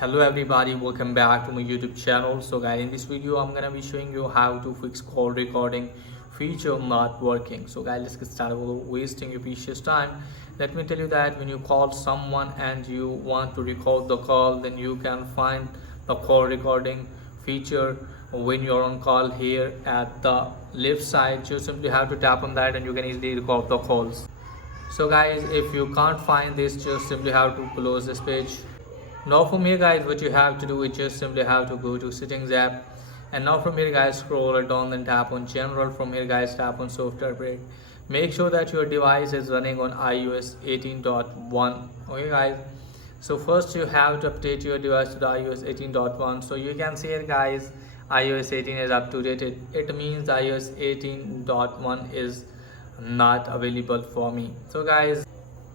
Hello everybody, welcome back to my YouTube channel. So guys, in this video I'm gonna be showing you how to fix call recording feature not working. So guys, let's get started without wasting your precious time. Let me tell you that when you call someone and you want to record the call, then you can find the call recording feature when you're on call here at the left side. You simply have to tap on that and you can easily record the calls. So guys, if you can't find this, just simply have to close this page. Now from here guys, what you have to do is just simply have to go to settings app, and now from here guys, scroll it down, then tap on general. From here guys, tap on software update. Make sure that your device is running on iOS 18.1. okay guys, so first you have to update your device to the iOS 18.1. so you can see here guys, iOS 18 is up to date. It means iOS 18.1 is not available for me. So guys,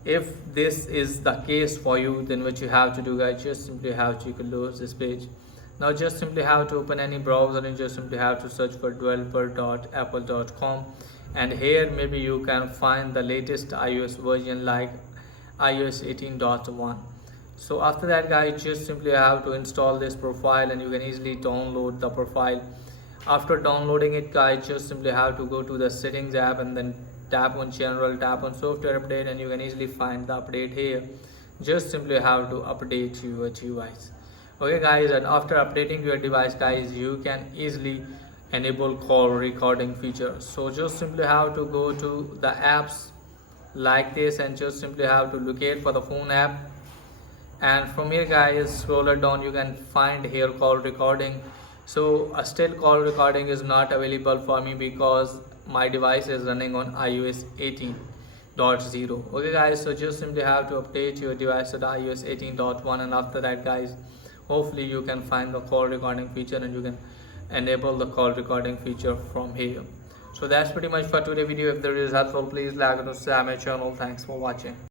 if this is the case for you, then what you have to do guys, just simply have to close this page. Now just simply have to open any browser and just simply have to search for developer.apple.com, and here maybe you can find the latest iOS version like iOS 18.1. so after that guys, just simply have to install this profile and you can easily download the profile. After downloading it guys, just simply have to go to the settings app and then tap on general, tap on software update, and you can easily find the update here. Just simply have to update your device. Okay guys, and after updating your device guys, you can easily enable call recording feature. So just simply have to go to the apps like this and just simply have to locate for the phone app, and from here guys, scroll it down, you can find here call recording. So still call recording is not available for me because my device is running on iOS 18.0. okay guys, so just simply have to update your device to the iOS 18.1, and after that guys, hopefully you can find the call recording feature and you can enable the call recording feature from here. So that's pretty much for today's video. If the video is helpful, please like and subscribe my channel. Thanks for watching.